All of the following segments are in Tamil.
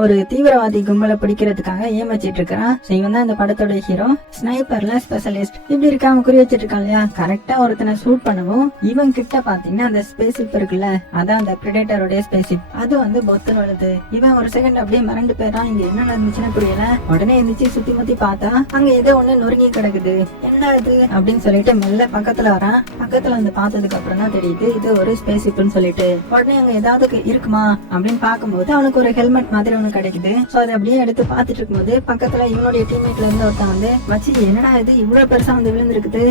ஒரு தீவிரவாதி கும்பலை பிடிக்கிறதுக்காக ஏமாச்சிட்டு இருக்கான். இவன் தான் இந்த படத்தோட ஹீரோ. ஸ்னைப்பர்ல ஸ்பெஷலிஸ்ட். இப்படி இருக்க அவன் குறி வச்சிட்டு இருக்கான் இல்லையா, கரெக்டா ஒருத்தனை ஷூட் பண்ணவும் இவன் கிட்ட பாத்தீங்கன்னா அந்த ஸ்பேஸ்ஷிப் இருக்குல்ல, அதான் அந்த பிரெடேட்டரோட ஸ்பேஸ்ஷிப், அது வந்து பொத்து வருது. இவன் ஒரு செகண்ட் அப்படியே மறந்து போயிடான். இங்க என்ன நடந்துச்சுன்னு புரியல. உடனே எந்திரிச்சு சுத்தி முத்தி பார்த்தா அங்க ஏதோ ஒண்ணு நொறுங்கி கிடக்குது. என்ன இது அப்படின்னு சொல்லிட்டு மெல்ல பக்கத்துல வரான். பக்கத்துல வந்து பார்த்ததுக்கு அப்புறம் தான் தெரியுது இது ஒரு ஸ்பேஸ்ஷிப்னு சொல்லிட்டு. உடனே அங்க ஏதாவது இருக்குமா அப்படின்னு பாக்கும்போது அவனுக்கு ஒரு ஹெல்மெட் மாதிரி கிடைக்குது. சோ அதை அப்படியே எடுத்து பாத்துட்டு இருக்கும்போது பக்கத்துல இவனுடைய டீம்மேட்ல இருந்து ஒருத்தன் வந்து வச்சு என்னடா இது இவ்வளவு பெருசா வந்து விழுந்திருக்குது,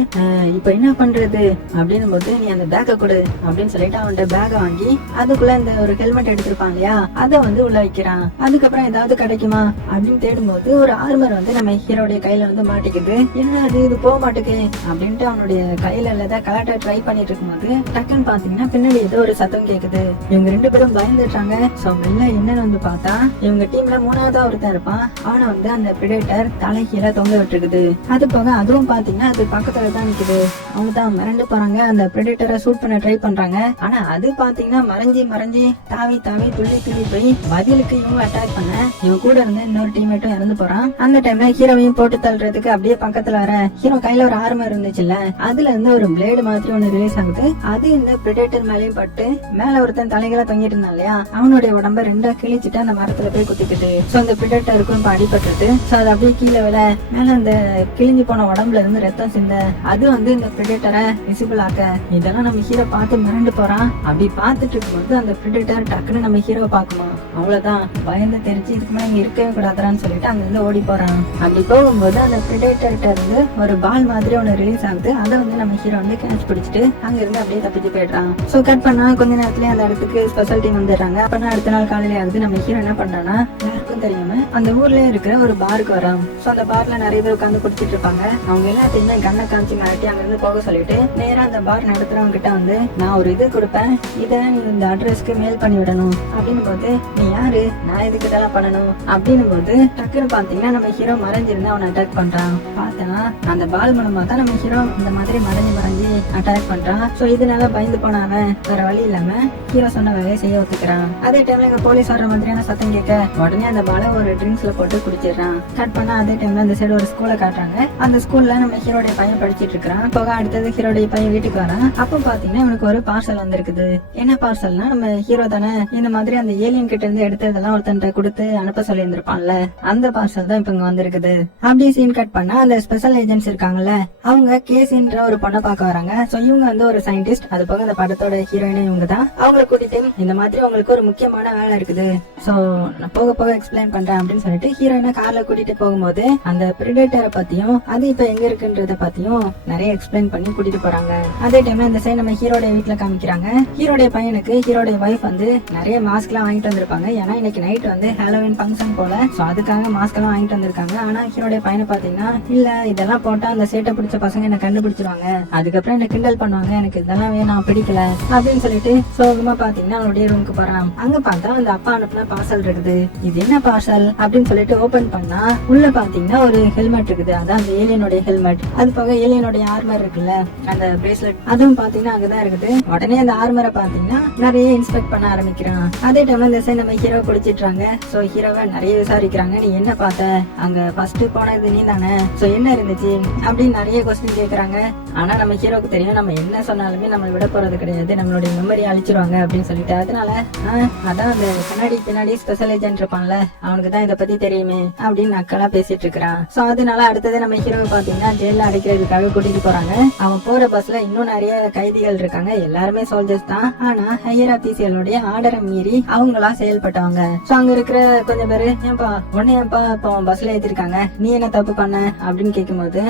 இப்ப என்ன பண்றது அப்படின்னு போது நீ அந்த பேக்க கொடு அப்படின்னு சொல்லிட்டு அவன்கிட்ட பேக வாங்கி அதுக்குள்ள இந்த ஒரு ஹெல்மெட் எடுத்திருப்பான் இல்லையா, அதை வந்து உள்ள வைக்கிறான். அதுக்கப்புறம் ஏதாவது கிடைக்குமா அப்படின்னு தேடும்போது ஒரு ஆர்மர் வந்து நம்ம ஹீரோடைய கையில வந்து மாட்டிக்குது. என்ன அது இது போக மாட்டுக்கு அப்படின்ட்டு அவனுடைய கையில ஏதாவது கலட்ட ட்ரை பண்ணிட்டு இருக்கும்போது டக்குன்னு பாத்தீங்கன்னா பின்னாடி ஏதோ ஒரு சத்தம் கேக்குது. இவங்க ரெண்டு பேரும் பயந்துட்டாங்க. சோ மெல்ல என்னன்னு வந்து பார்த்தா இவங்க டீம்ல மூணாவதா ஒருத்தன் இருப்பான். அவனை வந்து அந்த பிரெடேட்டர் தலைகீழ தொங்க விட்டுருக்குது. அது போக அதுவும் பாத்தீங்கன்னா அது பக்கத்துல தான் நிக்குது. அவங்க தான் மிரண்டு போறாங்க. அந்த பிரெடேட்டரை ஷூட் பண்ண ட்ரை பண்றாங்க. ஆனா அது பாத்தீங்கன்னா மறைஞ்சி தாவி துள்ளி போய் பதிலுக்கு இவங்க அட்டாக் பண்ண இவன் கூட இருந்து இன்னொரு டீம்மேட்டும் இறந்து போறான். அந்த டைம்ல ஹீரோவையும் போட்டு தள்ளுறதுக்கு அப்படியே பக்கத்துல வர ஹீரோ கையில ஒரு ஆர்மர் இருந்துச்சுல்ல, அதுல இருந்து ஒரு பிளேடு மாதிரி ஒண்ணு ரிலீஸ் ஆகுது. அது இந்த பிரெடேட்டர் மேலயும் பட்டு மேல ஒருத்தன் தலைகளை தொங்கிட்டு இருந்தான் இல்லையா, அவனுடைய உடம்ப ரெண்டா கிழிச்சிட்டு அந்த மரத்துல போய் குத்திக்கிட்டு. சோ அந்த பிரெடேட்டருக்கும் இப்ப அடிபட்டுட்டு சோ அது அப்படியே கீழே விட மேல அந்த கிழிஞ்சு போன உடம்புல இருந்து ரத்தம் சிந்த அது வந்து இந்த பிரெடேட்டரை விசிபிள் ஆக்க இதெல்லாம் நம்ம ஹீரோ பார்த்து மிரண்டு போறான். அப்படி பார்த்துட்டு இருக்கும்போது அந்த பிரெடேட்டர் டக்குன்னு நம்ம ஹீரோ பாக்குமா, அவ்வளவுதான் பயந்து தெரிஞ்சு இதுக்கு மேல இங்க இருக்கவே கூடாதுன்னு சொல்லிட்டு அங்க இருந்து ஓடி போறான். அப்படி போகும்போது அந்த பிரெடேட்டர்கிட்ட இருந்து ஒரு பால் மாதிரி ஒண்ணு ரிலீஸ் ஆகுது. அதை வந்து நம்ம ஹீரோ வந்து கேட்ச் பிடிச்சிட்டு அங்க இருந்து அப்படியே தப்பிச்சு போயிடுறான். சோ கட் பண்ணா கொஞ்ச நேரத்துலயே அந்த இடத்துக்கு ஸ்பெஷல் டீம் வந்துடுறாங்க. அப்பனா அடுத்த நாள் காலையில ஆகுது. நம்ம ஹீரோ என்ன பண்றான்னா யாருக்கும் தெரியாம அந்த ஊர்ல இருக்கிற ஒரு பாருக்கு வரான். சோ அந்த பார்ல நிறைய பேர் உட்காந்து குடிச்சிட்டு இருப்பாங்க. அவங்க எல்லாத்தையுமே கண்ணை காமிச்சு மிரட்டி அங்க இருந்து போக சொல்லிட்டு நேரா அந்த பார் நடத்துறவங்க கிட்ட வந்து நான் ஒரு இது கொடுப்பேன், இதை நீ இந்த அட்ரஸ்க்கு மெயில் பண்ணி விடணும் அப்படின்னு போது நீ யாரு, நான் எதுக்கு இதெல்லாம் பண்ணணும் அப்படின்னு போது டக்குன்னு பாத்தீங்கன்னா நம்ம ஹீரோ மறைஞ்சிருந்து அவனை அட்டாக் பண்றான். பார்த்தா அந்த பால் மூலமா தான் நம்ம ஹீரோ இந்த மாதிரி மறைஞ்சு அட்டாக் பண்றான். சோ இதனால பயந்து போனவன் வேற வழி இல்லாம ஹீரோ சொன்ன வேலையை செய்ய ஒத்துக்கிறான். அதே டைம்ல எங்க போலீஸ் வர்ற மாதிரியான சத்தம் கேட்க உடனே அந்த பாலை ஒரு ட்ரிங்க்ஸ்ல போட்டு குடிச்சிடறான். கட் பண்ணா அதே டைம்ல அந்த சைடு ஒரு ஸ்கூலை காட்டுறாங்க. அந்த ஸ்கூல்ல நம்ம ஹீரோடைய பையன் படிச்சிட்டு இருக்கான். போக அடுத்தது ஹீரோடைய பையன் வீட்டுக்கு வரான். அப்ப பாத்தீங்கன்னா இவனுக்கு ஒரு பார்சல் வந்திருக்குது. என்ன பார்சல்னா நம்ம ஹீரோ தானே இந்த மாதிரி அந்த ஏலியன் கிட்ட இருந்து எடுத்ததெல்லாம் ஒருத்தன் கொடுத்து அனுப்ப சொல்லி இருந்திருப்பான்ல, அந்த பார்சல் தான் இப்ப இங்க வந்திருக்குது. அப்படியே சீன் கட் பண்ணா அந்த ஸ்பெஷல் ஏஜென்ட்ஸ் இருக்காங்கல்ல, அவங்க கேசின்ற ஒரு பொண்ணை பார்க்க வராங்க. சோ இவங்க வந்து ஒரு சயின்டிஸ்ட். அது போக அந்த படத்தோட ஹீரோயினே இவங்க தான். அவங்களை கூட்டிட்டு இந்த மாதிரி உங்களுக்கு ஒரு முக்கியமான வேலை இருக்குது, சோ நான் போக எக்ஸ்பிளைன் பண்றேன் அப்படின்னு சொல்லிட்டு ஹீரோயினை கார்ல கூட்டிட்டு போகும்போது அந்த பிரெடேட்டரை பத்தியும் அது இப்ப எங்க இருக்குன்றத பத்தியும் நிறைய எக்ஸ்பிளைன் பண்ணி கூட்டிட்டு போறாங்க. அதே டைம்ல இந்த சைடு நம்ம ஹீரோடைய வீட்டுல காமிக்கிறாங்க. ஹீரோடைய பையனுக்கு ஹீரோடைய வைஃப் வந்து நிறைய மாஸ்க் எல்லாம் வாங்கிட்டு வந்திருப்பாங்க. ஏன்னா இன்னைக்கு நைட் வந்து ஹாலோவின் ஃபங்க்ஷன் போல, சோ அதுக்காக மாஸ்க் எல்லாம் வாங்கிட்டு வந்திருக்காங்க. ஆனா ஹீரோடைய பையனை பாத்தீங்கன்னா இல்ல இதெல்லாம் போட்டா அந்த சேட்டை பிடிச்ச பசங்க என்ன கண்டுபிடிச்சிருவாங்க, அதுக்கப்புறம் என்ன கிண்டல் பண்ணுவாங்க, எனக்கு இதெல்லாம் வேணாம் பிடிக்கல அப்படின்னு சொல்லிட்டு சோகமா பாத்தீங்கன்னா அவனுடைய ரூமுக்கு போறான். அங்க பார்த்தா அந்த அப்பா அனுப்புன பார்சல் இருக்குது. இது என்ன பார்சல் அப்படின்னு சொல்லிட்டு ஓபன் பண்ணா உள்ள பாத்தீங்கன்னா ஒரு ஹெல்மெட் இருக்குது. அதான் அந்த ஏலியனுடைய ஹெல்மெட். அது போக ஏலியனுடைய ஆர்மர் இருக்குல்ல, அந்த பிரேஸ்லெட், அதுவும் பாத்தீங்கன்னா அங்கதான் இருக்குது. உடனே அந்த ஆர்மரை பாத்தீங்கன்னா நிறைய இன்ஸ்பெக்ட் பண்ண ஆரம்பிக்கிறான். அதே டைம்ல இந்த சைடு நம்ம ஹீரோ குடிச்சிட்டாங்க. சோ ஹீரோவை நிறைய விசாரிக்கிறாங்க. நீ என்ன பார்த்த, அங்க ஃபர்ஸ்ட் போனது நீ தானே, சோ என்ன இருந்துச்சு அப்படின்னு நிறைய கொஸ்டின் கேக்குறாங்க. ஆனா நம்ம ஹீரோக்கு தெரியும் நம்ம என்ன சொன்னாலுமே நம்ம விட போறது கிடையாது, நம்மளுடைய மெமரி அழிச்சிருவாங்க அப்படின்னு சொல்லிட்டு. அதனால அதான் அந்த பின்னாடி ஸ்பெஷல் ஏஜென்ட் இருப்பான்ல, அவனுக்கு தான் இதை பத்தி தெரியுமே அப்படின்னு நக்கலா பேசிட்டு இருக்கிறான். சோ அதனால அடுத்தது நம்ம ஹீரோ பாத்தீங்கன்னா ஜெயில அடைக்கிறதுக்காக கூட்டிட்டு போறாங்க. அவன் போற பஸ்ல இன்னும் நிறைய கைதிகள் இருக்காங்க. எல்லாருமே சோல்ஜர்ஸ் தான். ஆனா ஹையர் ஆபீசியலுடைய ஆர்டரை மீறி அவங்களா செயல்பட்டவங்க. சோ அங்க இருக்கிற கொஞ்சம் பேரு ஏன்பா இப்போ பஸ்ல ஏத்திருக்காங்க, நீ என்ன தப்பு பண்ண அப்படின்னு கேட்கும்போது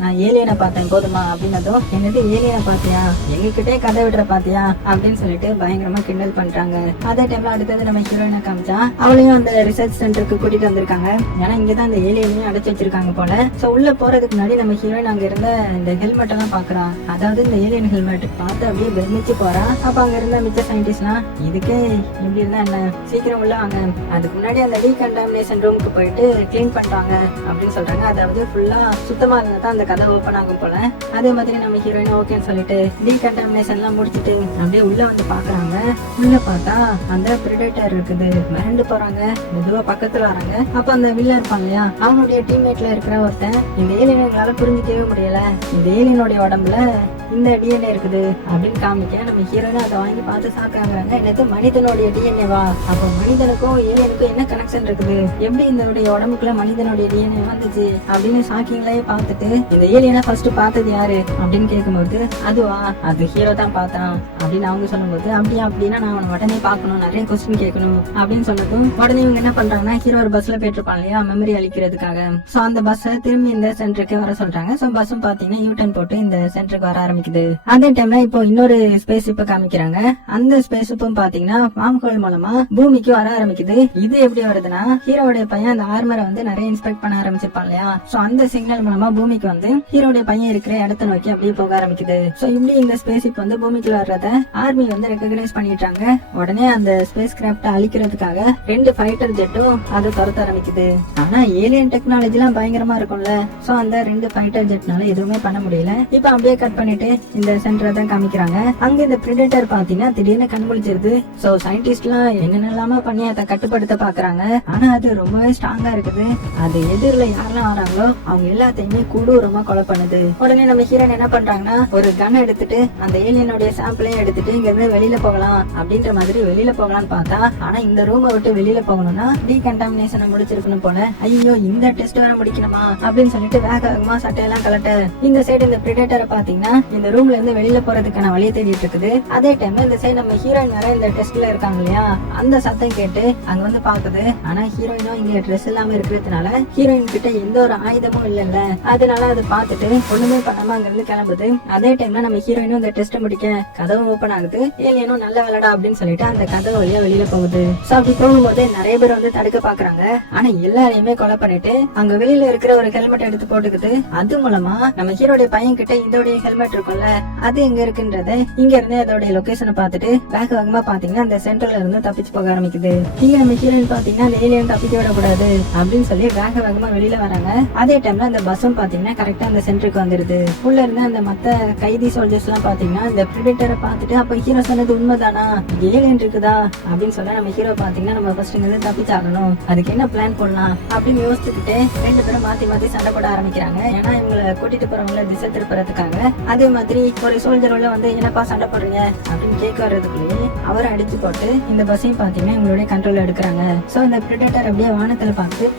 நான் ஏலியனை பார்த்தேன் போதுமா அப்படின்னதும் என்னது ஏலியனை பாத்தியா, எங்ககிட்டே கதை விடுற பாத்தியா அப்படின்னு சொல்லிட்டு பயங்கரமா கிண்டல் பண்றாங்க. அதே டைம்ல அடுத்தது நம்ம ஹீரோயினை காமிச்சா அவளையும் அந்த ரிசர்ச் சென்டருக்கு கூட்டிட்டு வந்திருக்காங்க. ஏன்னா இங்கதான் அந்த ஏலியனையும் அடைச்சு வச்சிருக்காங்க போல. சோ உள்ள போறதுக்கு முன்னாடி நம்ம ஹீரோயின் அங்க இருந்த இந்த ஹெல்மெட் எல்லாம் பாக்குறான். அதாவது இந்த ஏலியன் ஹெல்மெட் பார்த்து அப்படியே பிரமிச்சு போறான். அப்ப அங்க இருந்த மிச்ச சயின்டிஸ்ட்லாம் இதுக்கே இப்படி இருந்தா என்ன, சீக்கிரம் உள்ள வாங்க, அதுக்கு முன்னாடி அந்த டீகண்டாமினேஷன் ரூமுக்கு போயிட்டு கிளீன் பண்றாங்க அப்படின்னு சொல்றாங்க. அதாவது ஃபுல்லா சுத்தமா இருந்தா தான் அந்த கதை ஓபன் ஆகும் போல. அதே மாதிரி நம்ம ஹீரோயின் ஓகேன்னு சொல்லிட்டு டீகண்டாமினேஷன் எல்லாம் முடிச்சுட்டு அப்படியே உள்ள வந்து பாக்குறாங்க. உள்ள பார்த்தா அந்த பிரெடேட்டர் இருக்குது. மிரண்டு போறாங்க. மெதுவா பக்கத்துல வராங்க. அப்ப அந்த வில்ல இருப்பான் இல்லையா, அவனுடைய டீம்மேட்ல இருக்கிற ஒருத்தன் இந்த ஏலியன்களால புரிஞ்சுக்கவே முடியல, இந்த ஏலியனுடைய உடம்புல இந்த டிஎன்ஏ இருக்குது அப்படின்னு காமிக்க நம்ம ஹீரோயினும் அதை வாங்கி பார்த்து சாக்காங்க. என்னது மனிதனுடைய டிஎன்ஏவா? அப்போ மனிதனுக்கும் ஏலியனுக்கும் என்ன கனெக்ஷன் இருக்குது, எப்படி இந்த உடம்புக்குள்ள மனிதனுடைய டிஎன்ஏ வந்துச்சு அப்படின்னு ஷாக்கிங்லயே பார்த்துட்டு இந்த ஏலியனை ஃபர்ஸ்ட் பார்த்தது யாரு அப்படின்னு கேட்கும்போது அதுவா, அது ஹீரோ தான் பார்த்தான் அப்படின்னு அவங்க சொல்லும்போது அப்படின்னா நான் அவனை உடனே பார்க்கணும், நிறைய கொஸ்டின் கேட்கணும் அப்படின்னு சொன்னதும் உடனே இவங்க என்ன பண்றாங்கன்னா ஹீரோ ஒரு பஸ்ல போயிட்டு இருப்பான் இல்லையா மெமரி அளிக்கிறதுக்காக. சோ அந்த பஸ்ஸை திரும்பி இந்த சென்டருக்கு வர சொல்றாங்க. சோ பஸ்ஸும் பாத்தீங்கன்னா யூட்டன் போட்டு இந்த சென்டருக்கு வர ஆரம்பிக்குது. அதே டைம்ல இப்போ இன்னொரு ஸ்பேஸ் ஷிப் காமிக்கிறாங்க. அந்த ஸ்பேஸ் ஷிப்பும் பாத்தீங்கன்னா வார்ம் ஹோல் மூலமா பூமிக்கு வர ஆரம்பிக்குது. இது எப்படி வருதுன்னா ஹீரோடைய பையன் அந்த ஆர்மரை வந்து நிறைய இன்ஸ்பெக்ட் பண்ண ஆரம்பிச்சிருப்பான் இல்லையா, சோ அந்த சிக்னல் மூலமா பூமிக்கு வந்து ஹீரோடைய பையன் இருக்கிற இடத்த நோக்கி அப்படியே போக ஆரம்பிக்குது. சோ இப்படி இந்த ஸ்பேஸ் ஷிப் வந்து பூமிக்கு வர்றத ஆர்மி வந்து ரெகக்னைஸ் பண்ணிட்டாங்க. உடனே அந்த ஸ்பேஸ் கிராப்ட அழிக்கிறதுக்காக 2 ஃபைட்டர் ஜெட்டும் அதை துரத்த ஆரம்பிக்குது. ஆனா ஏலியன் டெக்னாலஜி எல்லாம் பயங்கரமா இருக்கும்ல, சோ அந்த 2 ஃபைட்டர் ஜெட்னால எதுவுமே பண்ண முடியல. இப்ப அப்படியே கட் பண்ணிட்டு இந்த சென்டரை தான் காமிக்கிறாங்க. அங்க இந்த பிரெடேட்டர் பாத்தீங்கன்னா திடீர்னு கண்முழிச்சிருது. சோ சயின்டிஸ்ட் எல்லாம் என்னென்னலாமா பண்ணி அதை கட்டுப்படுத்த பாக்குறாங்க. ஆனா அது ரொம்பவே ஸ்ட்ராங்கா இருக்குது. அது எதிரில யாரெல்லாம் வராங்களோ அவங்க எல்லாத்தையுமே கொடூரமா கொலை பண்ணுது. உடனே நம்ம ஹீரோயின் என்ன பண்றாங்கன்னா ஒரு கன் எடுத்துட்டு அந்த ஏலியனுடைய சாம்பிளையும் எடுத்துட்டு இங்க இருந்து வெளியில போகலாம் அப்படின்ற மாதிரி வெளியில போகலாம்னு பார்த்தா, ஆனா இந்த ரூமை விட்டு வெளியில போகணும்னா டீகண்டாமினேஷனை முடிச்சிருக்கணும் போல. ஐயோ இந்த டெஸ்ட் வர முடிக்கணுமா அப்படின்னு சொல்லிட்டு வேகமா சட்டையெல்லாம் கலட்ட இந்த சைடு இந்த பிரெடேட்டரை பாத்தீங்கன்னா இந்த ரூம்ல இருந்து வெளியில போறதுக்கான வழியை தேடிட்டு இருக்குது. அதே டைம்ல இந்த சைடு நம்ம ஹீரோயின் வேற இந்த டெஸ்ட்ல இருக்காங்க இல்லையா, அந்த சத்தம் கேட்டு அங்க வந்து பாக்குது. ஆனா ஹீரோயினும் இங்க ட்ரெஸ் இல்லாம இருக்கிறதுனால ஹீரோயின் கிட்ட எந்த ஒரு ஆயுதமும் இல்லல்ல, அதனால அதை பார்த்துட்டு ஒண்ணுமே பண்ணாம அங்க இருந்து கிளம்புது. அதே டைம்ல நம்ம ஹீரோயினும் இந்த டெஸ்ட் முடிக்க கதவு ஓபன் ஆகுது. ஏலியனும் நல்ல விளையாடா அப்படின்னு சொல்லிட்டு அந்த கதவு வழியா வெளியில போகுது. சோ அப்படி போகும்போது நிறைய பேர் வந்து தடுக்க பாக்குறாங்க. ஆனா எல்லாரையுமே கொலை பண்ணிட்டு அங்க வெளியில இருக்கிற ஒரு ஹெல்மெட் எடுத்து போட்டுக்குது. அது மூலமா நம்ம ஹீரோடைய பையன் கிட்ட இதோடைய ஹெல்மெட் இருக்கும்ல, அது எங்க இருக்குன்றத இங்க இருந்து அதோடைய லொகேஷனை பார்த்துட்டு வேகமா பாத்தீங்கன்னா அந்த சென்டர்ல இருந்து தப்பிச்சு போக ஆரம்பிக்குது. இங்க நம்ம ஹீரோயின் பாத்தீங்கன்னா அந்த ஏலியன் தப்பிக்க விடக்கூடாது அப்படின்னு சொல்லி வேகமா வெளியில வராங்க. அதே டைம்ல அந்த பஸ்ஸும் பாத்தீங்கன்னா கரெக்டா அந்த சென்டருக்கு வந்துருது. உள்ள இருந்து அந்த மத்த கைதி சோல்ஜர்ஸ் எல்லாம் பாத்தீங்கன்னா இந்த பிரெடேட்டரை பார்த்துட்டு அப்ப ஹீரோ சொன்னது உண்மைதானா, ஏலியன் இருக்குதா அப்படின்னு சொல்ல நம்ம ஹீரோ பாத்தீங்கன்னா நம்ம ஃபர்ஸ்ட் இங்க இருந்து தப்பிச்சாகணும், அதுக்கு என்ன பிளான் பண்ணலாம் அப்படின்னு யோசிச்சுக்கிட்டு 2 பேரும் மாத்தி சண்டை போட ஆரம்பிக்கிறாங்க. ஏன்னா இவங்களை கூட்டிட்டு போறவங்களை திசை திருப்புறதுக்காக. அதே மாதிரி ஒரு சோல்ஜர் உள்ள வந்து என்னப்பா சண்டை போடுறீங்க அப்படின்னு கேட்க வர்றதுக்குள்ளேயே அவரை அடிச்சு போட்டு இந்த பஸ்ஸையும் பாத்தீங்கன்னா இவங்களுடைய கண்ட்ரோல் எடுக்கிறாங்க. சோ இந்த பிரெடேட்டர் அப்படியே வானத்துல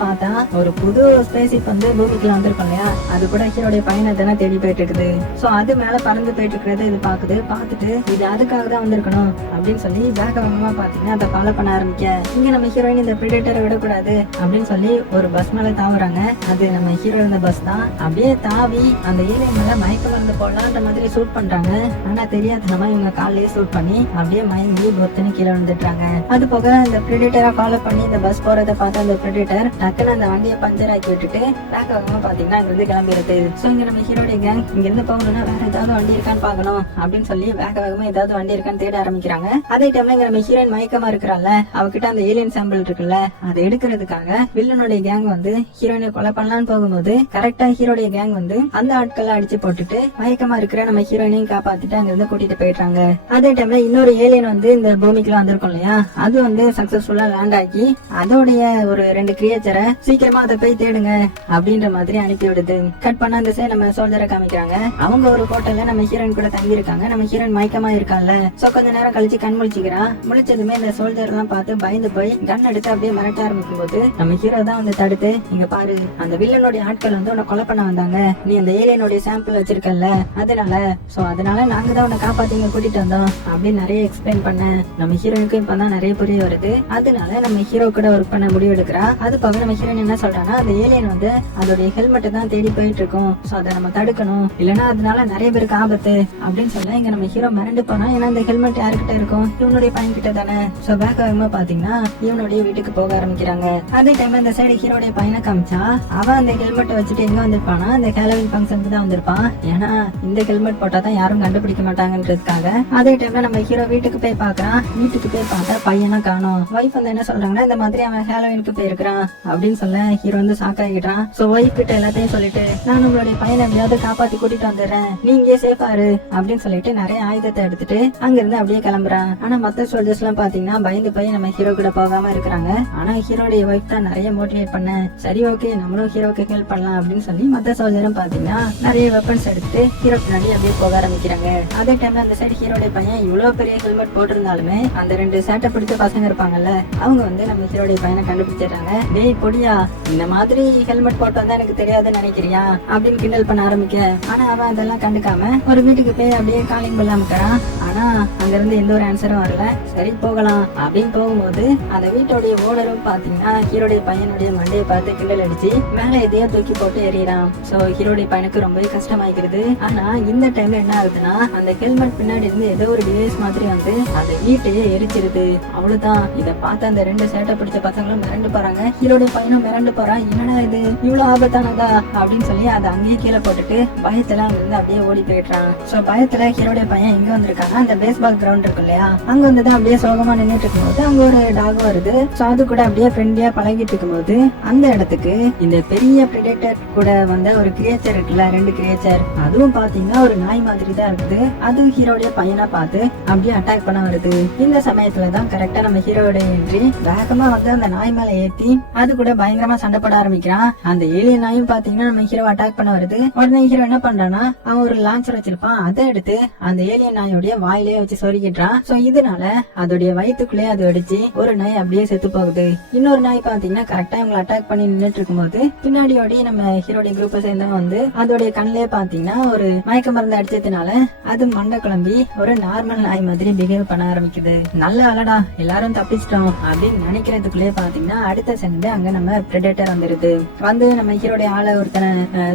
பார்த்தா ஒரு புது ஸ்பேஸ்ஷிப் வந்து பூமிக்குள்ள வந்திருக்கும் இல்லையா, அது கூட ஹீரோடைய பயணத்தை தேடி போயிட்டு இருக்குது. சோ அது மேல பறந்து போயிட்டு இருக்கிறது இது பார்த்துட்டு இது அதுக்காக தான் வந்திருக்கணும் அப்படின்னு சொல்லி வேகமா பாத்தீங்கன்னா அதை ஃபாலோ பண்ண ஆரம்பிக்க இங்க நம்ம ஹீரோயின் இந்த பிரெடேட்டரை விடக்கூடாது அப்படின்னு சொல்லி ஒரு பஸ் மேல தாவுறாங்க. அது நம்ம ஹீரோ இந்த பஸ் தான். அப்படியே தாவி அந்த ஏலியன் மேல மயக்க மருந்து போடலான்ற மாதிரி ஷூட் பண்றாங்க. ஆனா தெரியாதனமா இவங்க காலையே ஷூட் பண்ணி அப்படியே மயங்கி பொத்தனி கீழே விழுந்துட்டாங்க. அது போக அந்த பிரெடேட்டரை ஃபாலோ பண்ணி இந்த பஸ் போறதை பார்த்த அந்த பிரெடேட்டர் டக்குன்னு அந்த வண்டியை பஞ்சர் ஆக்கி விட்டுட்டு வேகமா பாத்தீங்கன்னா அங்க இருந்து கிளம்பிடுது. சோ இங்க நம்ம ஹீரோடைய கேங் இங்க இருந்து போகணும்னா வேற ஏதாவது வண்டி இருக்கான்னு பாக்கணும் அப்படின்னு சொல்லி வேகமா ஏதாவது வண்டி இருக்கான்னு தேட ஆரம்பிக்கிறாங்க. அதே டைம்ல இங்க நம்ம ஹீரோயின் மயக்கமா இருக்கிறாள், அவகிட்ட அந்த ஏலியன் சாம்பிள் இருக்குல்ல, அதை எடுக்கிறதுக்காக வில்லனுடைய கேங் வந்து ஹீரோயினை கொலை பண்ணலான்னு போகும்போது கரெக்டா ஹீரோடைய கேங் வந்து அந்த ஆட்களை அடிச்சு போட்டுட்டு மயக்கமா இருக்கிற நம்ம ஹீரோயினையும் காப்பாத்திட்டு அங்க இருந்து கூட்டிட்டு போயிட்டாங்க. அதே டைம்ல இன்னொரு ஏலியன் வந்து இந்த பூமிக்குள்ள வந்திருக்கும் இல்லையா, அது வந்து சக்சஸ்ஃபுல்லா லேண்ட் ஆக்கி அதோடைய ஒரு 2 கிரியேச்சரை சீக்கிரமா அதை போய் தேடுங்க அப்படின்ற மாதிரி அனுப்பி விடுது. கட் பண்ண அந்த சைடு நம்ம சோல்ஜரை காமிக்கிறாங்க. அவங்க ஒரு ஹோட்டல்ல நம்ம ஹீரோயின் கூட தங்கி இருக்காங்க. நம்ம ஹீரோயின் மயக்கமா இருக்கான்ல, சோ கொஞ்ச நேரம் கழிச்சு கண் முழிச்சுக்கிறா. முழிச்சதுமே இந்த சோல்ஜர் எல்லாம் பார்த்து பயந்து போய் கன் எடுத்து அப்படியே மிரட்ட ஆரம்பிக்கும் போது நம்ம ஹீரோ தான் வந்து தடுத்து இங்க பாரு, அந்த வில்லனுடைய ஆட்கள் வந்து உன்னை கொலை பண்ண வந்தாங்க, நீ அந்த ஏலியனுடைய சாம்பிள் வச்சிருக்கல, அதனால நாங்க தான் உன்னை காப்பாத்தி இங்க கூட்டிட்டு வந்தோம் அப்படின்னு நிறைய எக்ஸ்பிளைன் பண்ண நம்ம ஹீரோயினுக்கும் இப்பதான் நிறைய புரிய வருது. அதனால நம்ம ஹீரோ கூட ஒர்க் பண்ண முடிவு எடுக்கிறா. அது போக நம்ம ஹீரோயின் என்ன சொல்றாங்கன்னா அந்த ஏலியன் வந்து அதோடைய ஹெல்மெட்டை தான் தேடி போயிட்டு இருக்கோம், சோ அதை நம்ம தடுக்கணும், இல்லன்னா அதனால நிறைய பேருக்கு ஆபத்து அப்படின்னு சொல்ல இங்க நம்ம ஹீரோ மிரண்டு போனா. ஏன்னா இந்த ஹெல்மெட் யாருக்கிட்ட இருக்கும், இவனுடைய பையன் கிட்ட தானே. சோ வேகமா பாத்தீங்கன்னா இவனுடைய வீட்டுக்கு போக ஆரம்பிக்கிறாங்க. அதே டைம்ல இந்த சைடு ஹீரோடைய பையனை காமிச்சா அவன் அந்த ஹெல்மெட்டை வச்சுட்டு எங்க வந்திருப்பானா அந்த ஹாலோவீன் ஃபங்க்ஷனுக்கு தான் வந்திருப்பான். ஏன்னா இந்த ஹெல்மெட் போட்டா தான் யாரும் கண்டுபிடிக்க மாட்டாங்கன்றதுக்காக. அதே டைம்ல நம்ம ஹீரோ வீட்டுக்கு போய் பாக்குறான். வீட்டுக்கு போய் பார்த்தா பையனா காணோம். வைஃப் வந்து என்ன சொல்றாங்கன்னா இந்த மாதிரி அவன் ஹாலோவீனுக்கு போயிருக்கான் அப்படின்னு சொல்ல ஹீரோ வந்து ஷாக் ஆகிட்டான். சோ வைஃப் கிட்ட எல்லாத்தையும் சொல்லிட்டு நான் உங்களுடைய பையனை எப்படியாவது காப்பாத்தி கூட்டிட்டு வந்துடுறேன், நீங்க சேஃபா இரு அப்படின்னு சொல்லிட்டு நிறைய ஆயுதத்தை எடுத்துட்டு அங்க இருந்து அப்படியே கிளம்புறான். ஆனா மத்த சோல்ஜர்ஸ் எல்லாம் பாத்தீங்கன்னா பயந்து போய் நம்ம ஹீரோ கூட போகாம இருக்கிறாங்க. ஆனா ஹீரோடைய ஒய்ஃப் தான் நிறைய மோட்டிவேட் பண்ண, சரி ஓகே நம்மளும் ஹீரோக்கு ஹெல்ப் பண்ணலாம் அப்படின்னு சொல்லி மத்த சோல்ஜரும் பாத்தீங்கன்னா நிறைய வெப்பன்ஸ் எடுத்து ஹீரோ பின்னாடி அப்படியே போக ஆரம்பிக்கிறாங்க. அதே டைம்ல அந்த சைடு ஹீரோடைய பையன் இவ்வளவு பெரிய ஹெல்மெட் போட்டிருந்தாலுமே அந்த 2 சேட்டை பிடிச்ச பசங்க இருப்பாங்கல்ல, அவங்க வந்து நம்ம ஹீரோடைய பையனை கண்டுபிடிச்சிடுறாங்க. டேய் பொடியா, இந்த மாதிரி ஹெல்மெட் போட்டு வந்தா எனக்கு தெரியாதுன்னு நினைக்கிறியா அப்படின்னு கிண்டல் பண்ண ஆரம்பிக்க, ஆனா அவன் அதெல்லாம் கண்டுக்காம ஒரு வீட்டுக்கு போய் அப்படியே காலிங் பெல் அமுக்கிறான். ஆனா அங்க இருந்து எந்த ஒரு ஆன்சரும் வரல. சரி போகலாம் அப்படின்னு போகும்போது அந்த வீட்டோடைய ஓனரும் பாத்தீங்கன்னா ஹீரோடைய பையனுடைய மண்டையை பார்த்து கிண்டல் அடிச்சு மேல எதையோ தூக்கி போட்டு எறியறான். சோ ஹீரோடைய பையனுக்கு ரொம்பவே கஷ்டமாயிருக்குது. ஆனா இந்த டைம்ல என்ன ஆகுதுன்னா அந்த ஹெல்மெட் பின்னாடி இருந்து ஏதோ ஒரு டிவைஸ் மாதிரி வந்து அந்த வீட்டையே எரிச்சிருது. அவ்வளவுதான். இதை பார்த்து அந்த 2 சேட்டை பிடிச்ச பசங்களும் மிரண்டு போறாங்க. ஹீரோடைய பையனும் மிரண்டு போறான். என்னடா இது இவ்வளவு ஆபத்தானதா அப்படின்னு சொல்லி அதை அங்கேயே கீழே போட்டுட்டு பயத்துல அங்க இருந்து அப்படியே ஓடி போயிடுறான். சோ பயத்துல ஹீரோடைய பையன் எங்க வந்திருக்காங்க, அந்த பேஸ்பால் கிரவுண்ட் இருக்கு இல்லையா, அங்க வந்துதான் அப்படியே சோகமா நின்றுட்டு இருக்கும்போது அங்க ஒரு டாக் வருது. சோ அது கூட அப்படியே ஃப்ரெண்ட்லியா பழகிட்டு இருக்கும்போது அந்த இடத்துக்கு இந்த பெரிய பிரெடேட்டர் கூட வந்த ஒரு கிரியேச்சர் இருக்குல்ல, 2 கிரியேச்சர், அதுவும் பாத்தீங்கன்னா ஒரு நாய் மாதிரி தான் இருக்குது. அது ஹீரோடைய பையனை பார்த்து அப்படியே அட்டாக் பண்ண வருது. இந்த சமயத்துலதான் கரெக்டா நம்ம ஹீரோட என்ட்ரி வேகமா வந்து அந்த நாய் மேல ஏத்தி அது கூட பயங்கரமா சண்டை போட ஆரம்பிக்கிறான். அந்த ஏலியன் நாயும் பாத்தீங்கன்னா நம்ம ஹீரோ அட்டாக் பண்ண வருது. உடனே ஹீரோ என்ன பண்றான்னா அவன் ஒரு லான்ச்சர் வச்சிருப்பான், அதை எடுத்து அந்த ஏலியன் நாயோடைய வாயிலே வச்சு சொருகிட்டான். சோ இதனால அதோடைய வயிற்றுக்குள்ளே அது வெடிச்சு ஒரு நாய் அப்படியே செத்து போகுது. இன்னொரு நாய் பாத்தீங்கன்னா கரெக்டா இவங்களை அட்டாக் பண்ணி நின்னுட்டு இருக்கும்போது பின்னாடியோட நம்ம ஹீரோடைய குரூப்பை சேர்ந்தவன் வந்து அதோடைய கண்ணிலே பாத்தீங்கன்னா ஒரு மயக்க மருந்து அடிச்சதுனால அது மண்டை குழம்பி ஒரு நார்மல் நாய் மாதிரி பிஹேவ் பண்ண ஆரம்பிக்குது. நல்ல அலடா எல்லாரும் தப்பிச்சிட்டோம் அப்படின்னு நினைக்கிறதுக்குள்ளே பாத்தீங்கன்னா அடுத்த செகண்ட் அங்க நம்ம பிரெடேட்டர் வந்துருது. வந்து நம்ம ஹீரோடைய ஆளை ஒருத்தனை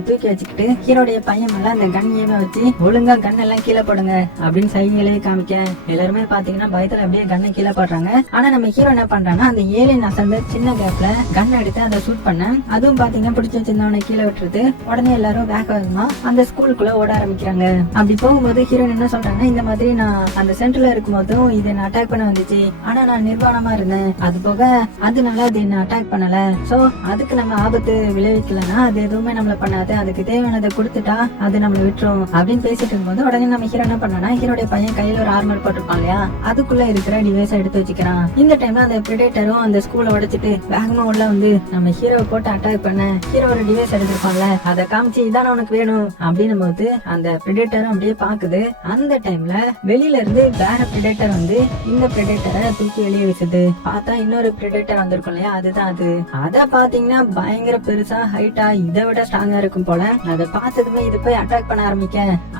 தூக்கி வச்சுக்கிட்டு ஹீரோடைய பையன் மேல அந்த கன் ஏமா வச்சு ஒழுங்கா கன் எல்லாம் கீழே போடுங்க அப்படின்னு சைகையிலே காமிக்க எல்லாருமே பாத்தீங்கன்னா பயத்துல அப்படியே கண்ணை கீழே போடுறாங்க. ஆனா நம்ம ஹீரோ என்ன பண்றான்னா அந்த ஏலியன் அசந்த சின்ன கேப்ல கன் எடுத்து அதை ஷூட் பண்ண, அதுவும் பாத்தீங்கன்னா பிடிச்சி வச்சிருந்தவனை கீழே விட்டுருது. உடனே எல்லாரும் வேகமா அந்த ஸ்கூலுக்குள்ள ஓட ஆரம்பிக்கிறாங்க. அப்படி போகும்போது ஹீரோயின் என்ன சொல்றாங்கன்னா இந்த மாதிரி நான் அந்த சென்டர்ல இருக்கும் போதும் இது என்ன அட்டாக் பண்ண வந்துச்சு, ஆனா நான் நிர்வாணமா இருந்தேன், அது போக அதனால அது என்ன அட்டாக் பண்ணல. சோ அதுக்கு நம்ம ஆபத்து விளைவிக்கலன்னா அது எதுவுமே நம்மள பண்ணாது, அதுக்கு தேவையானதை கொடுத்துட்டா அது நம்மள விட்டுரும் அப்படின்னு பேசிட்டு இருக்கும்போது உடனே நம்ம ஹீரோ என்ன பண்ணா ஹீரோடைய பையன் கையில ஒரு ஆர்மர் போட்டிருப்பான் இல்லையா, அதுக்குள்ள இருக்கிற டிவைஸ் எடுத்து வச்சுக்கிறான். இந்த டைம்ல அந்த பிரெடேட்டரும் அந்த ஸ்கூலை உடைச்சிட்டு வேகமா உள்ள வந்து நம்ம ஹீரோவை போட்டு அட்டாக் பண்ண ஹீரோ ஒரு டிவைஸ் எடுத்திருப்பான்ல அதை காமிச்சு இதான உனக்கு வேணும் அப்படின்னு போது அந்த பிரெடேட்டரும் அப்படியே பாக்குது. அந்த டைம்ல வெளியில இருந்து வேற பிரெடேட்டர் வந்து இந்த பிரெடேட்டரை தூக்கி வெளியே வீசுது. பார்த்தா இன்னொரு பிரெடேட்டர் வந்திருக்கும் இல்லையா, அதுதான் அது. அத பாத்தீங்கன்னா பயங்கர பெருசா ஹைட்டா இதை விட ஸ்ட்ராங்கா இருக்கும் போல. அதை பார்த்ததுமே இது போய் அட்டாக் பண்ண ஆரம்பிக்க,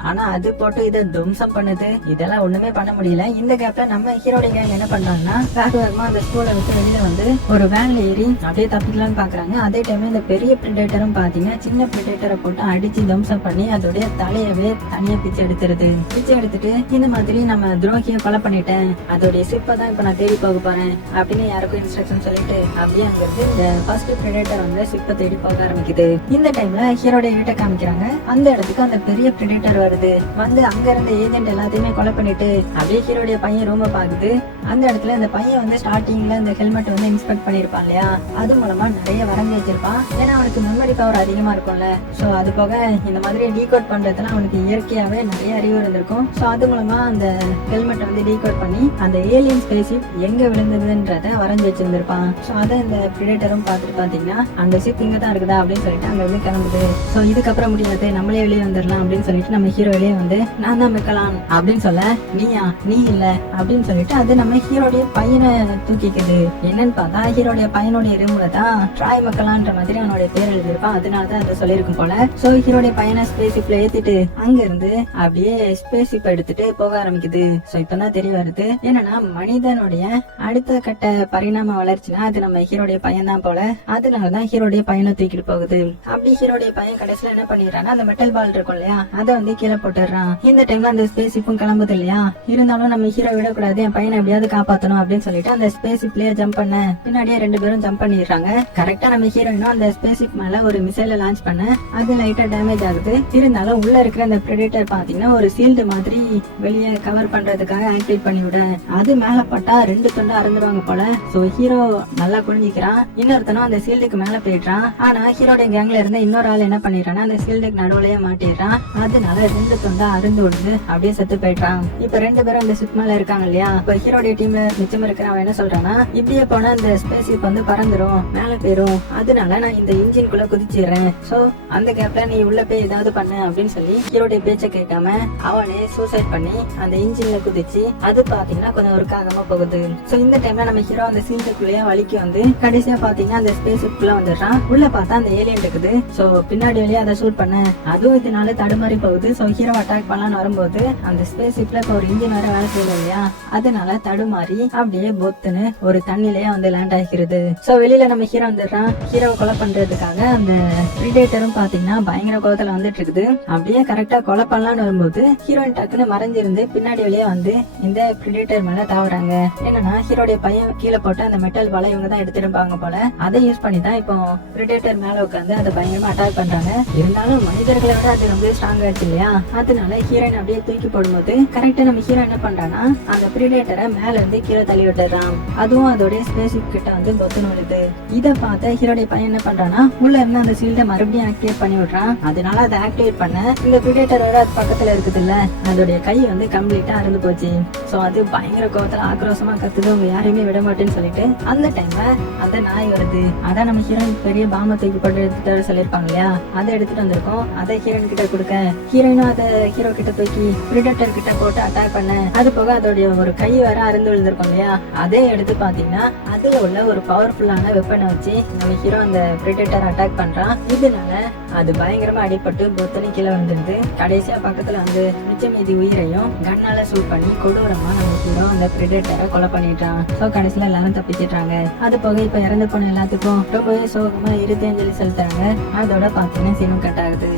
ஆனா அது போட்டு இதை துவம்சம் பண்ணுது. இதெல்லாம் ஒண்ணுமே பண்ண முடியல. இந்த கேப்ல நம்ம ஹீரோட கேங் என்ன பண்றாங்கன்னா வேகமா அந்த ஸ்கூலை விட்டு வெளியில வந்து ஒரு வேன்ல ஏறி அப்படியே தப்பிக்கலாம்னு பாக்குறாங்க. அதே டைம்ல இந்த பெரிய பிரெடேட்டரும் பாத்தீங்கன்னா சின்ன பிரெடேட்டரை போட்டு அடிச்சு துவம்சம் பண்ணி அதோடைய தலையவே தனியா பிச்சை எடுத்துருது. பிச்சை எடுத்துட்டு இந்த மாதிரி நம்ம துரோகிய கொலை பண்ணிட்டேன், அதோடைய சிப்பை தான் இப்ப நான் தேடி போக போறேன் அப்படின்னு யாருக்கும் இன்ஸ்ட்ரக்ஷன் சொல்லிட்டு அப்படியே அங்க இருந்து இந்த ஃபர்ஸ்ட் பிரெடேட்டர் வந்து சிப்பை தேடி போக ஆரம்பிக்குது. இந்த டைம்ல ஹீரோட வீட்டை காமிக்கிறாங்க. அந்த இடத்துக்கு அந்த பெரிய பிரெடேட்டர் வருது. வந்து அங்க இருந்த ஏஜென்ட் எல்லாத்தையுமே கொலை பண்ணிட்டு அப்படியே ஹீரோடைய பையன் ரூம பாக்குது. அந்த இடத்துல அந்த பையன் வந்து ஸ்டார்டிங்ல இந்த ஹெல்மெட் வந்து இன்ஸ்பெக்ட் பண்ணிருப்பான் இல்லையா, அது மூலமா நிறைய வரைஞ்சி வச்சிருப்பான். ஏன்னா அவனுக்கு மெமரி பவர் அதிகமா இருக்கும்ல. சோ அது போக இந்த மாதிரி டீகோட் பண்றதுல அவனுக்கு இயற்கையாவே நிறைய அறிவு இருந்திருக்கும். சோ அது மூலமா அந்த ஹெல்மெட் வந்து டீகோட் பண்ணி அந்த ஏலியன் ஸ்பேஸ்ஷிப் எங்க விழுந்ததுன்றத வரைஞ்சி வச்சிருந்திருப்பான். சோ அதை இந்த பிரெடேட்டரும் பார்த்துட்டு பாத்தீங்கன்னா அந்த ஷிப் இங்க தான் இருக்குதா அப்படின்னு சொல்லிட்டு அங்க இருந்து கிளம்புது. சோ இதுக்கப்புறம் முடியாது, நம்மளே வெளியே வந்துடலாம் அப்படின்னு சொல்லிட்டு நம்ம ஹீரோ வெளியே வந்து நான் தான் மிக்கலாம் அப்படின்னு சொல்ல, நீயா நீ இல்ல அப்படின்னு சொல்லிட்டு அது நம்ம ஹீரோடைய பையனை தூக்கிக்குது. என்னன்னு பார்த்தா ஹீரோடைய பையனுடைய ரூம்ல தான் ட்ராய் மக்களான்ற மாதிரி அவனுடைய பேர் எழுதிருப்பான். அதனாலதான் அதை சொல்லியிருக்கும் போல. சோ ஹீரோடைய பையனை ஸ்பேஸ்ஷிப்ல ஏத்திட்டு அங்க இருந்து அப்படியே ஸ்பேஸ்ஷிப் எடுத்துட்டு போக ஆரம்பிக்குது. சோ இப்பதான் தெரிய வருது என்னன்னா மனிதனுடைய அடுத்த கட்ட பரிணாம வளர்ச்சினா அது நம்ம ஹீரோடைய பையன் தான் போல. அதனாலதான் ஹீரோடைய பையனை தூக்கிட்டு போகுது. அப்படி ஹீரோடைய பையன் கடைசியில என்ன பண்ணிடுறான்னா அந்த மெட்டல் பால் இருக்கும் இல்லையா, அதை வந்து கீழே போட்டுறான். இந்த டைம்ல அந்த ஸ்பேஸ்ஷிப்பும் கிளம்புது இல்லையா, இருந்தாலும் நம்ம ஹீரோ விடக்கூடாது, என் பையனை எப்படியாவது காப்பாத்தணும் அப்படின்னு சொல்லிட்டு அந்த ஸ்பேஸ்ஷிப்லயே ஜம்ப் பண்ண பின்னாடியே 2 பேரும் ஜம்ப் பண்ணிடுறாங்க. கரெக்டா நம்ம ஹீரோயினும் அந்த ஸ்பேஸ்ஷிப் மேல ஒரு மிசைல லான்ச் பண்ண அது லைட்டா டேமேஜ் ஆகுது. இருந்தாலும் உள்ள இருக்கிற அந்த பிரெடேட்டர் பாத்தீங்கன்னா ஒரு சீல்டு மாதிரி வெளியே கவர் பண்றதுக்காக ஆக்டிவேட் பண்ணி விட, அது மேல பட்டா 2 துண்டா அறந்துருவாங்க போல. சோ ஹீரோ நல்லா குனிஞ்சிக்கிறான். இன்னொருத்தனும் அந்த சீல்டுக்கு மேல போயிடுறான். ஆனா ஹீரோட கேங்ல இருந்த இன்னொரு ஆள் என்ன பண்ணிடுறான்னா அந்த சீல்டுக்கு நடுவுலயே மாட்டிடுறான். அதனால 2 துண்டா அருந்து விடுது, அப்படியே செத்து போயிட்டான். இப்ப 2 பேரும் அந்த ஷிப் மேல இருக்காங்க இல்லையா, இப்ப ஹீரோடைய டீம்ல மிச்சம் இருக்கிற அவன் என்ன சொல்றானா, இப்படியே போனா அந்த ஸ்பேஸ் ஷிப் வந்து பறந்துரும், மேல போயிரும், அதனால நான் இந்த இன்ஜின்குள்ள குதிச்சிடுறேன், சோ அந்த கேப்ல நீ உள்ள போய் ஏதாவது பண்ணு அப்படின்னு சொல்லி ஹீரோடைய பேச்ச கேட்காம அவனே சூசைட் பண்ணி அந்த இன்ஜின்ல குதிச்சு அது பாத்தீங்கன்னா கொஞ்சம் ஒர்க் ஆகாம போகுது. சோ இந்த டைம்ல நம்ம ஹீரோ அந்த சீல்டுக்குள்ளேயே வலிக்கு வந்து கடைசியா பாத்தீங்கன்னா அந்த ஸ்பேஸ் ஷிப்குள்ள வந்துடுறான். உள்ள பார்த்தா அந்த ஏலியன் இருக்குது. சோ பின்னாடி வழியா அதை ஷூட் பண்ண அதுவும் இதனால தடுமாறி போகுது. சோ ஹீரோ அட்டாக் பண்ணலான்னு வரும்போது அந்த ஸ்பேஸ் ஷிப்ல இப்போ ஒரு இன்ஜின் வேற வேலை செய்யல இல்லையா, அதனால தடுமாறி அப்படியே பொத்துன்னு ஒரு தண்ணிலேயே வந்து லேண்ட் ஆகிக்கிறது. சோ வெளியில நம்ம ஹீரோ வந்துடுறான். ஹீரோவை கொலை பண்றதுக்காக அந்த பிரிடேட்டரும் பாத்தீங்கன்னா பயங்கர கோவத்துல வந்துட்டு இருக்குது. அப்படியே கரெக்டா கொலை பண்ணலான்னு வரும்போது ஹீரோயின் டக்குன்னு மறைஞ்சிருந்து பின்னாடி வழியா வந்து இந்த பிரிடேட்டர் மேல தாவறாங்க. என்னன்னா ஹீரோடைய பையன் கீழே போட்டு அந்த மெட்டல் பாலை இவங்க தான் எடுத்துருப்பாங்க போல, அதை யூஸ் பண்ணி தான் இப்போ பிரிடேட்டர் மேல உட்காந்து அதை பயங்கரமா அட்டாக் பண்றாங்க. இருந்தாலும் மனிதர்களை விட அது ரொம்ப ஸ்ட்ராங் ஆயிடுச்சு இல்லையா, அதனால ஹீரோயின் அப்படியே தூக்கி போடும்போது கரெக்டா நம்ம ஹீரோ என்ன பண்றான்னா அந்த பிரிடேட்டரை மேல இருந்து கீழே தள்ளி விட்டுறான். அதுவும் அதோட ஸ்பேஸ் கிட்ட வந்து பொத்துன்னு விடுது. இதை பார்த்த ஹீரோடைய பையன் என்ன பண்றான்னா உள்ள இருந்து அந்த ஷீல்டை மறுபடியும் ஆக்டிவேட் பண்ணி விடுறான். அதனால அதை ஆக்டிவேட் பண்ண இந்த பிரிடேட்டரோட பக்கத்துல இருக்குது இல்ல, அதோடைய கை வந்து கம்ப்ளீட்டா அறுந்து போச்சு. சோ அது பயங்கர கோவத்துல ஆக்ரோஷமா கத்துது, உங்க யாரையுமே விட மாட்டேன்னு சொல்லிட்டு அந்த டைம்ல அந்த நாய் வருது. அதான் நம்ம ஹீரோயின் பெரிய பாம்பை தூக்கி போட்டு எடுத்துட்டு சொல்லிருப்பாங்க இல்லையா, அதை எடுத்துட்டு வந்திருக்கோம். அதை ஹீரோயின் கிட்ட கொடுக்க ஹீரோயினும் அதை ஹீரோ கிட்ட தூக்கி பிரிடேட்டர் கிட்ட போட்டு அட்டாக் பண்ண, அது போக அதோடைய ஒரு கை வேற அறுந்து விழுந்திருக்கும் இல்லையா, அதே எடுத்து பாத்தீங்கன்னா அதுல உள்ள ஒரு பவர்ஃபுல்லான வெப்பனை வச்சு நம்ம ஹீரோ அந்த பிரிடேட்டர் அட்டாக் பண்றான். இதனால அது பயங்கரமா அடிபட்டு பொத்தனை கீழே வந்துருது. கடைசியா பக்கத்துல வந்து மிச்ச மீதி உயிரையும் கண்ணால ஷூட் பண்ணி கொடூரமா நம்ம ஹீரோ அந்த பிரிடேட்டரை கொலை பண்ணிட்டான். சோ கடைசியில எல்லாரும் தப்பிச்சிட்டாங்க. அது போக இப்ப இறந்து போன எல்லாத்துக்கும் ரொம்பவே சோகமா இருத்தஞ்சலி செலுத்துறாங்க. அதோட பாத்தீங்கன்னா சீனும் கட் ஆகுது.